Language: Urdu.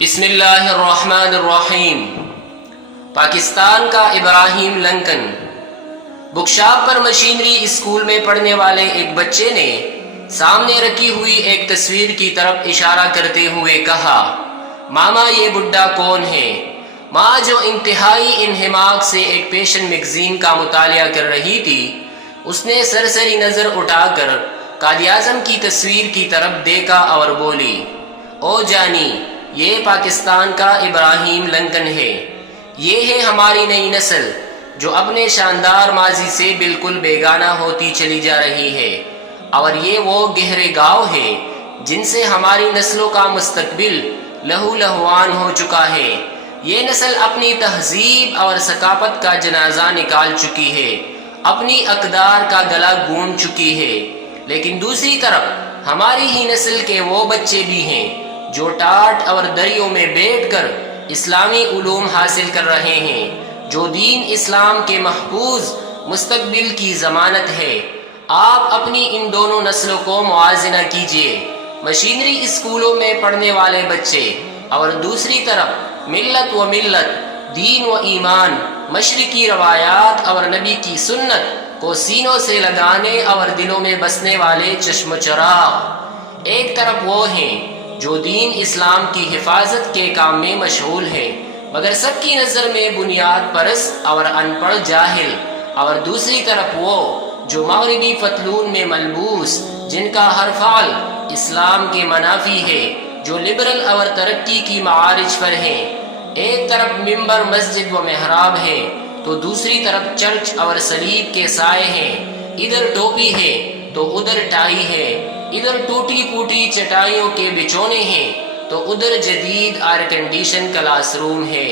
بسم اللہ الرحمن الرحیم۔ پاکستان کا ابراہیم لنکن۔ بک شاپ پر مشینری اسکول میں پڑھنے والے ایک بچے نے سامنے رکھی ہوئی ایک تصویر کی طرف اشارہ کرتے ہوئے کہا، ماما یہ بڈھا کون ہے؟ ماں جو انتہائی انہماک سے ایک پیشن میگزین کا مطالعہ کر رہی تھی، اس نے سرسری نظر اٹھا کر قائد-اعظم کی تصویر کی طرف دیکھا اور بولی، او جانی، یہ پاکستان کا ابراہیم لنکن ہے۔ یہ ہے ہماری نئی نسل جو اپنے شاندار ماضی سے بالکل بیگانہ ہوتی چلی جا رہی ہے، اور یہ وہ گہرے گاؤ ہے جن سے ہماری نسلوں کا مستقبل لہو لہوان ہو چکا ہے۔ یہ نسل اپنی تہذیب اور ثقافت کا جنازہ نکال چکی ہے، اپنی اقدار کا گلا گونج چکی ہے، لیکن دوسری طرف ہماری ہی نسل کے وہ بچے بھی ہیں جو ٹاٹ اور دریوں میں بیٹھ کر اسلامی علوم حاصل کر رہے ہیں، جو دین اسلام کے محفوظ مستقبل کی ضمانت ہے۔ آپ اپنی ان دونوں نسلوں کو موازنہ کیجئے، مشینری اسکولوں میں پڑھنے والے بچے، اور دوسری طرف ملت و ملت، دین و ایمان، مشرقی روایات اور نبی کی سنت کو سینوں سے لگانے اور دلوں میں بسنے والے چشم و چراغ۔ ایک طرف وہ ہیں جو دین اسلام کی حفاظت کے کام میں مشغول ہیں، مگر سب کی نظر میں بنیاد پرست اور ان پڑھ جاہل، اور دوسری طرف وہ جو مغربی پتلون میں ملبوس، جن کا ہر فعل اسلام کے منافی ہے، جو لبرل اور ترقی کی معارج پر ہیں۔ ایک طرف ممبر، مسجد و محراب ہے، تو دوسری طرف چرچ اور صلیب کے سائے ہیں۔ ادھر ٹوپی ہے تو ادھر ٹائی ہے، ادھر ٹوٹی پوٹی چٹائیوں کے بچونے ہیں تو ادھر جدید ایئر کنڈیشن کلاس روم ہے۔